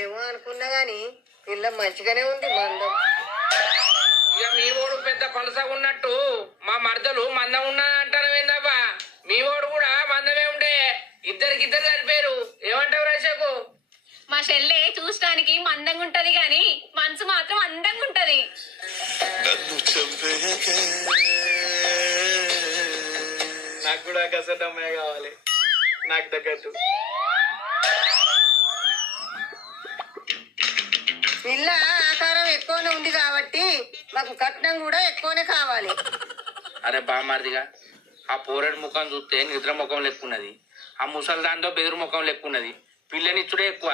ఏమో అనుకున్నా గాని పిల్ల మంచిగానే ఉంది మందం. ఇక మీ ఓడు పెద్ద పలసగా ఉన్నట్టు మా మరదలు మందం ఉన్నా అంటారు ఏందబ్బా? మీ ఓడు కూడా మందమే ఉండే, ఇద్దరికిద్దరు సరిపోయారు. ఏమంటావు రాజాకు? మా చెల్లె చూడటానికి మందంగా ఉంటది గాని మనసు మాత్రం అందంగా ఉంటది. నాకు కూడా కసట అమ్మాయి కావాలి, నాకు తగ్గట్టు. పిల్ల ఆకారం ఎక్కువనే ఉంది కాబట్టి మాకు కట్నం కూడా ఎక్కువనే కావాలి. అరే బామారిదిగా, ఆ పోరడి ముఖం చూస్తే నిద్ర ముఖం లెక్కున్నది, ఆ ముసలి దాంతో బెదురు ముఖం లెక్కున్నది. పిల్లనిచ్చుడే ఎక్కువ.